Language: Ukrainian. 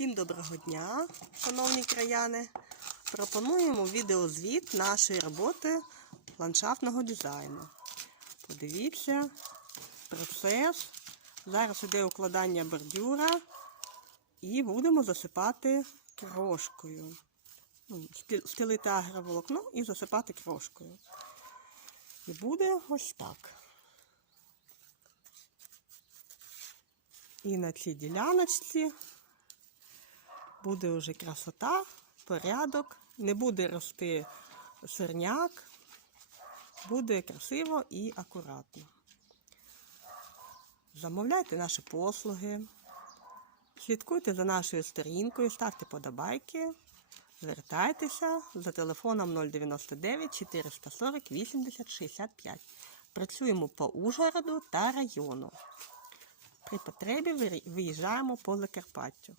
Всім доброго дня, шановні краяни. Пропонуємо відеозвіт нашої роботи ландшафтного дизайну. Подивіться процес. Зараз іде укладання бордюра і будемо засипати крошкою. Ну, Стелити агроволокно і засипати крошкою. І буде ось так. І на цій діляночці буде вже красота, порядок, не буде рости сорняк, буде красиво і акуратно. Замовляйте наші послуги, слідкуйте за нашою сторінкою, ставте подобайки, звертайтеся за телефоном 099 440 80 65. Працюємо по Ужгороду та району. При потребі виїжджаємо по Закарпаттю.